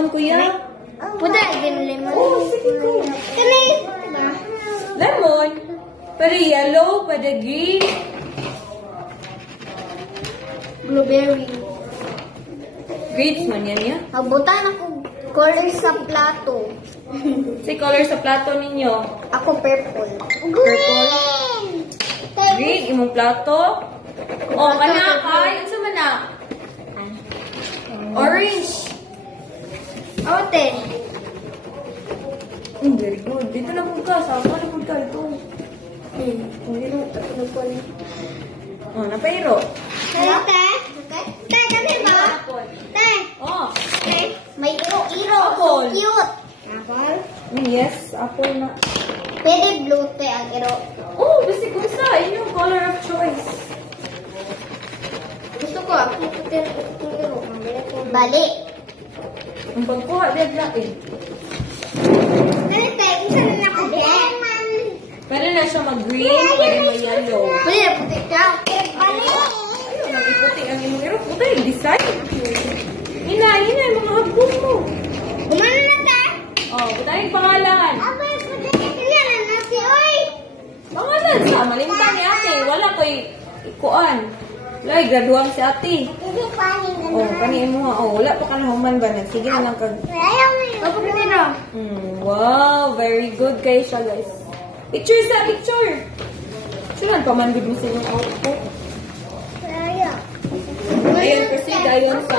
lemon, kuya? Puta, din lemon. Oh, sige ko. Lemon. Pwede yellow, pwede green. Blueberry. Grapes man yan, ya? Habutan ako color sa plato. Si color sa plato ninyo. Ako purple. Green. Green, imong plato. Oh, kana kay, unsa man na? Orange. Ote. Very good. Dito na po ka. Sama na po ka. Ito. Hindi na. Ito po. Oh, napahiro. Te? Te, kami ba? Te. Oh. Te. May iro-iro. Apple. So cute. Apple? Yes, apple na. Pwede blue, te, ang iro. Oh, basi ko sa. Yun yung color of choice. Gusto ko, ako puti ang iro. Bali. Ang pagkuha, dead natin. Te, isa na ako. Pwede na siya mag-green, pwede mag-yellow. Pwede na puti ka. Bali. Ayun, nag-iputi ang imong iro. Puta yung design. Hina, yung mga hapon mo. Umano na, te? Oh, puta yung pangalan. Abay, puti. Ilan na si Oy. Pangalan sa, malimutan ni ate. Wala ko'y ikuan. Wala, graduang si ate. Hindi pa rin Oh, kaniin mo nga. Oh, wala pa ka na human ba na? Sige na lang kag... Ayaw mo yun. Opo, puti na. Wow, very good kayo siya, guys. Picture sa picture. Saan pa man mo sa inyong outfit? Ayaw. Ayan, proceed. Ayan sa...